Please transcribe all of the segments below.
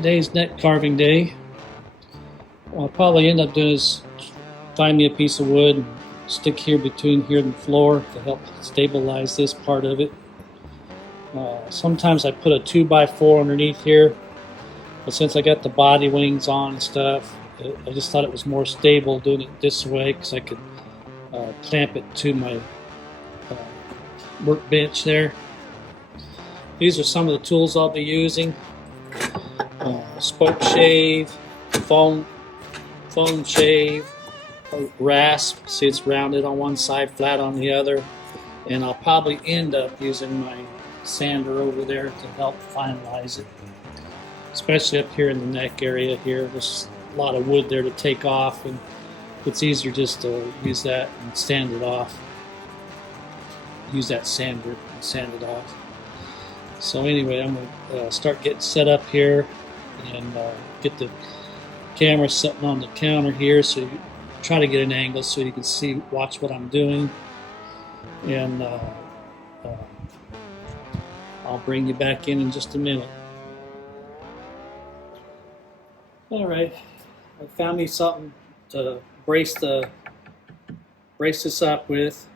today's net carving day. What I'll probably end up doing is find me a piece of wood and stick here between here and the floor to help stabilize this part of it. Sometimes I put a 2x4 underneath here, but since I got the body wings on and stuff, I just thought it was more stable doing it this way because I could clamp it to my workbench there. These are some of the tools I'll be using. Spoke shave, foam shave, rasp, see it's rounded on one side, flat on the other, and I'll probably end up using my sander over there to help finalize it, especially up here in the neck area here. There's a lot of wood there to take off, and it's easier just to use that and sand it off. Use that sander and sand it off. So anyway, I'm going to start getting set up here and get the camera sitting on the counter here, so you try to get an angle so you can watch what I'm doing, and I'll bring you back in just a minute. All right, I found me something to brace this up with.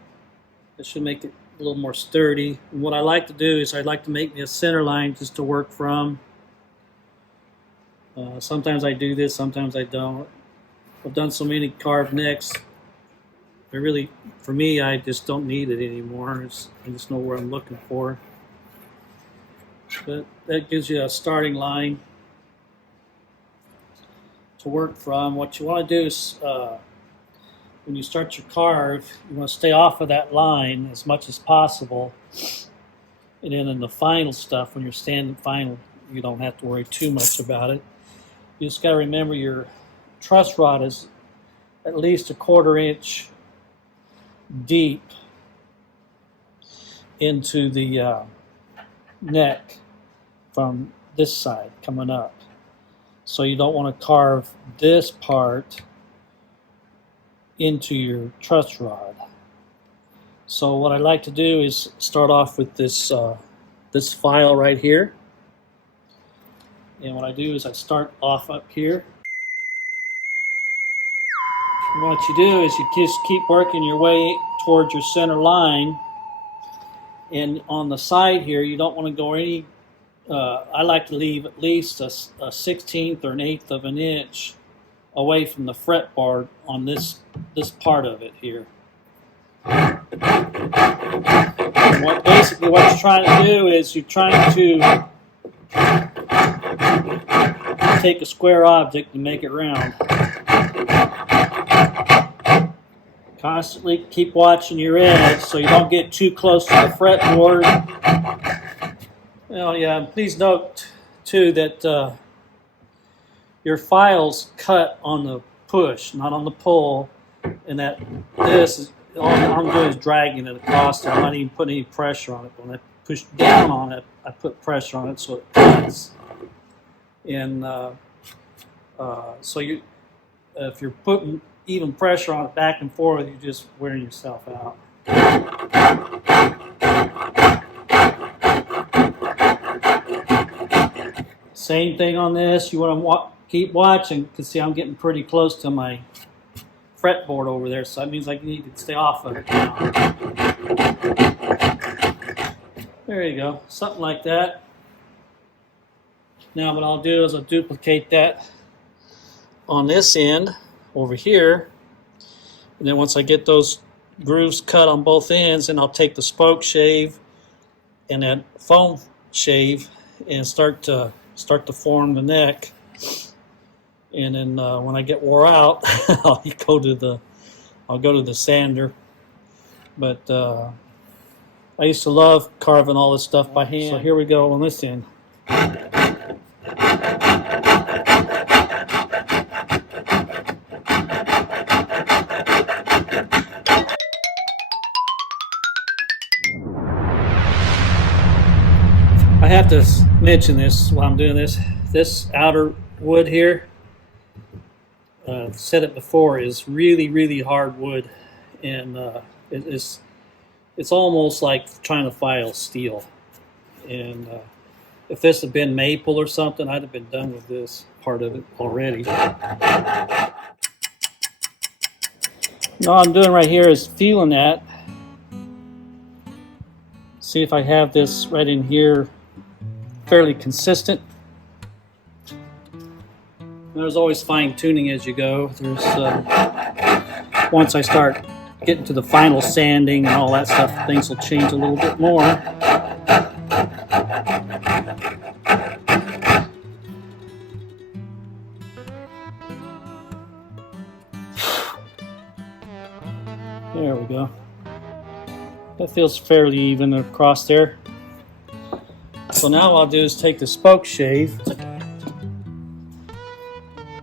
It should make it a little more sturdy. And what I like to do is I'd like to make me a center line just to work from. Sometimes I do this, sometimes I don't. I've done so many carved necks. For me, I just don't need it anymore. I just know where I'm looking for. But that gives you a starting line to work from. What you want to do is when you start your carve, you want to stay off of that line as much as possible. And then in the final stuff, when you're standing final, you don't have to worry too much about it. You just got to remember your truss rod is at least 1/4 inch deep into the neck from this side coming up. So you don't want to carve this part into your truss rod. So what I like to do is start off with this file right here. And what I do is I start off up here. And what you do is you just keep working your way towards your center line. And on the side here, you don't want to go any, I like to leave at least a 1/16 or 1/8 of an inch away from the fretboard on this part of it here. And basically what you're trying to do is you're trying to take a square object and make it round. Constantly keep watching your edge so you don't get too close to the fretboard. Well, yeah, please note too that your file's cut on the push, not on the pull, and that all I'm doing is dragging it across. I'm not even putting any pressure on it. When I push down on it, I put pressure on it so it cuts. And so if you're putting even pressure on it back and forth, you're just wearing yourself out. Same thing on this. You want to keep watching because see, I'm getting pretty close to my fretboard over there, so that means I need to stay off of it now. There you go, something like that. Now what I'll do is I'll duplicate that on this end over here, and then once I get those grooves cut on both ends, then I'll take the spoke shave and that foam shave and start to form the neck. And then when I get wore out, I'll go to the sander. But I used to love carving all this stuff by hand. So here we go on this end. I have to mention this while I'm doing this. This outer wood here, I've said it before, is really, really hard wood, and it's almost like trying to file steel. And If this had been maple or something, I'd have been done with this part of it already. All I'm doing right here is feeling that. See if I have this right in here fairly consistent. There's always fine tuning as you go. There's once I start getting to the final sanding and all that stuff, things will change a little bit more. There we go. That feels fairly even across there. So now what I'll do is take the spoke shave.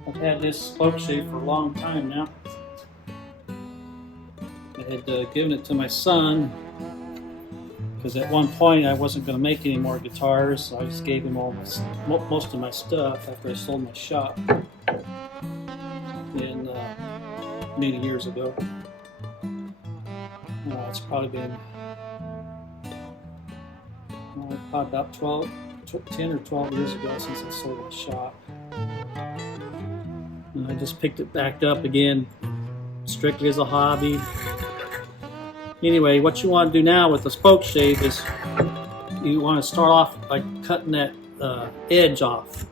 I've had this spoke shave for a long time now. I had given it to my son because at one point I wasn't going to make any more guitars, so I just gave him all most of my stuff after I sold my shop many years ago. It's probably been probably about 10 or 12 years ago since I sold the shop. And I just picked it back up again, strictly as a hobby. Anyway, what you want to do now with the spoke shave is you want to start off by cutting that edge off.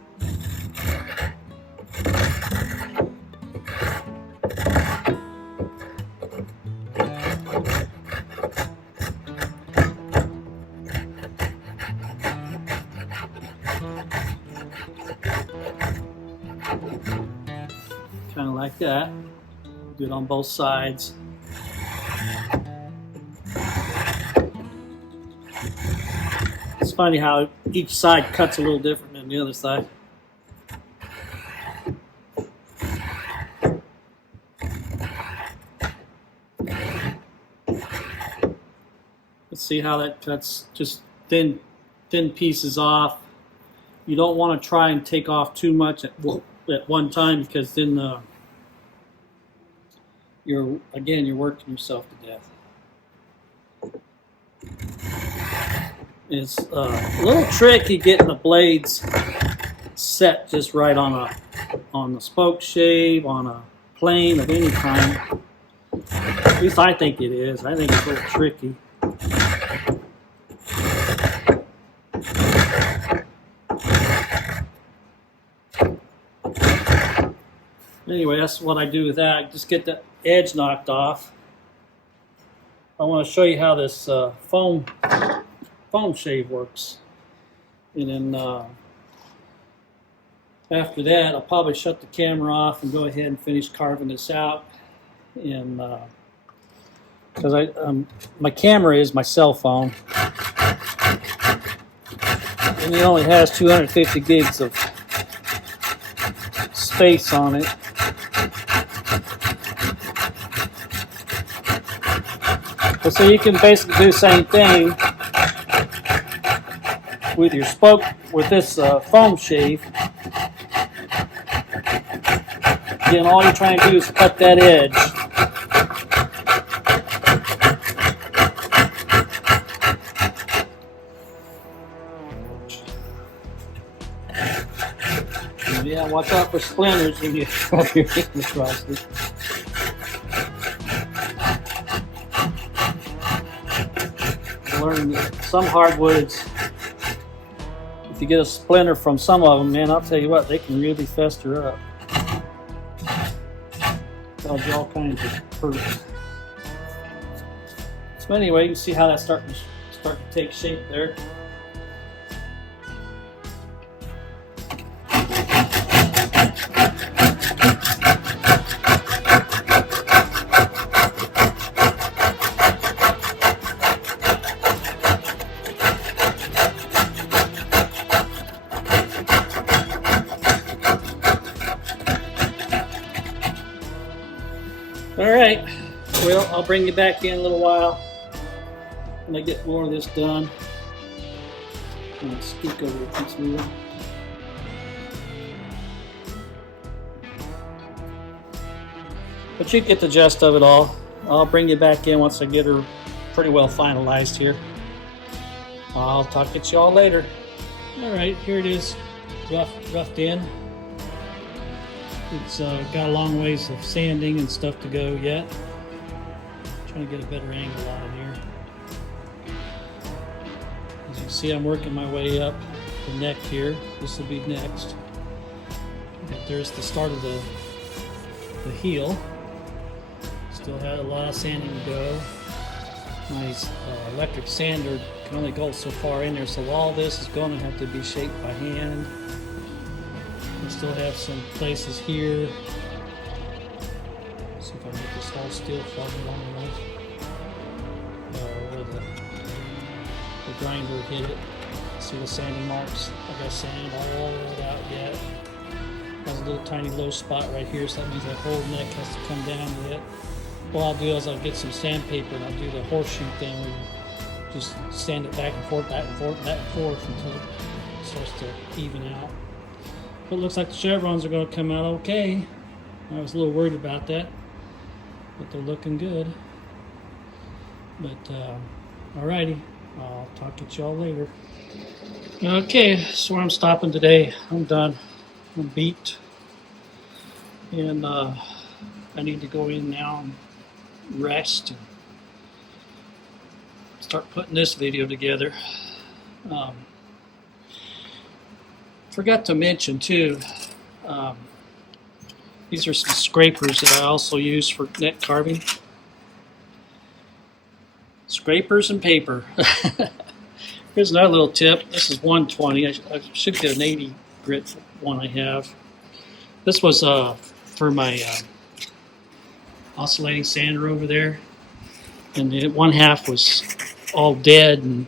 Kind of like that. Do it on both sides. It's funny how each side cuts a little different than the other side. Let's see how that cuts just thin pieces off. You don't want to try and take off too much at one time, because then you're working yourself to death. It's a little tricky getting the blades set just right on the spoke shave, on a plane of any kind. At least I think it is. I think it's a little tricky. Anyway, that's what I do with that. I just get the edge knocked off. I want to show you how this foam shave works. And then after that, I'll probably shut the camera off and go ahead and finish carving this out. And because my camera is my cell phone, and it only has 250 gigs of space on it. So you can basically do the same thing with your spoke, with this foam shave. Again, all you're trying to do is cut that edge. And yeah, watch out for splinters when you rub your fingers across it. Learn that some hardwoods, if you get a splinter from some of them, man, I'll tell you what, they can really fester up. Cause you all kinds of hurt. So anyway, you can see how that's starting to take shape there. Alright, well, I'll bring you back in a little while when I get more of this done. I'm going to scoot over it, keeps moving. But you get the gist of it all. I'll bring you back in once I get her pretty well finalized here. I'll talk to you all later. All right, here it is, roughed in. It's got a long ways of sanding and stuff to go yet. Trying to get a better angle on it here. As you can see, I'm working my way up the neck here. This will be next. But there's the start of the heel. Still had a lot of sanding to go. My electric sander can only go so far in there, so all this is going to have to be shaped by hand. I still have some places here. See if I can get this all steel flogging long enough. Where the grinder hit it. See the sanding marks? I got sand all that out yet. There's a little tiny low spot right here, so that means that whole neck has to come down yet. What I'll do is I'll get some sandpaper and I'll do the horseshoe thing where you just sand it back and forth, back and forth, back and forth until it starts to even out. But it looks like the chevrons are going to come out okay. I was a little worried about that, but they're looking good. But alrighty, I'll talk to y'all later. Okay, so where I'm stopping today. I'm done. I'm beat, and I need to go in now and rest and start putting this video together. Forgot to mention too, these are some scrapers that I also use for net carving. Scrapers and paper. Here's another little tip. This is 120. I should get an 80 grit one I have. This was for my oscillating sander over there, and the one half was all dead, and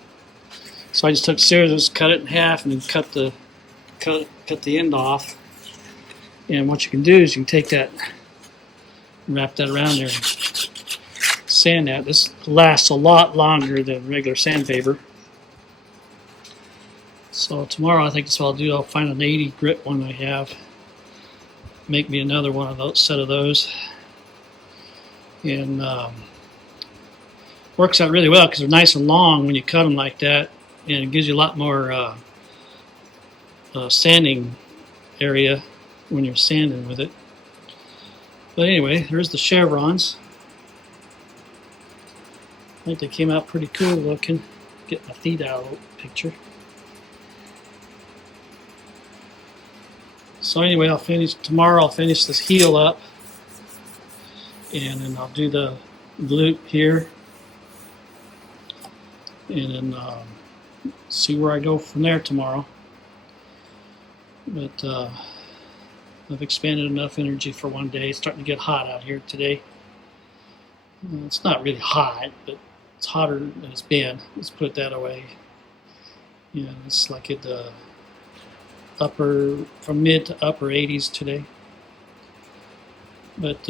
so I just took scissors, cut it in half, and then cut the end off. And what you can do is you can take that and wrap that around there and sand that. This lasts a lot longer than regular sandpaper. So tomorrow I think that's what I'll do. I'll find an 80 grit one I have, make me another one of those, set of those, and works out really well because they're nice and long when you cut them like that, and it gives you a lot more sanding area when you're sanding with it. But anyway, there's the chevrons. I think they came out pretty cool looking. Get my feet out of the picture. So anyway, tomorrow I'll finish this heel up, and then I'll do the glute here, and then see where I go from there tomorrow. But I've expanded enough energy for one day. It's starting to get hot out here today. It's not really hot, but it's hotter than it's been. Let's put it that way. You know, it's like at the from mid to upper 80s today. But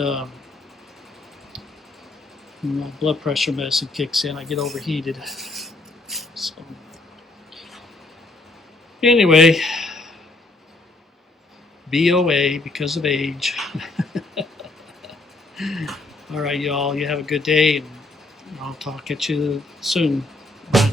my blood pressure medicine kicks in, I get overheated. So anyway, BOA because of age. All right, y'all, you have a good day, and I'll talk at you soon. Bye.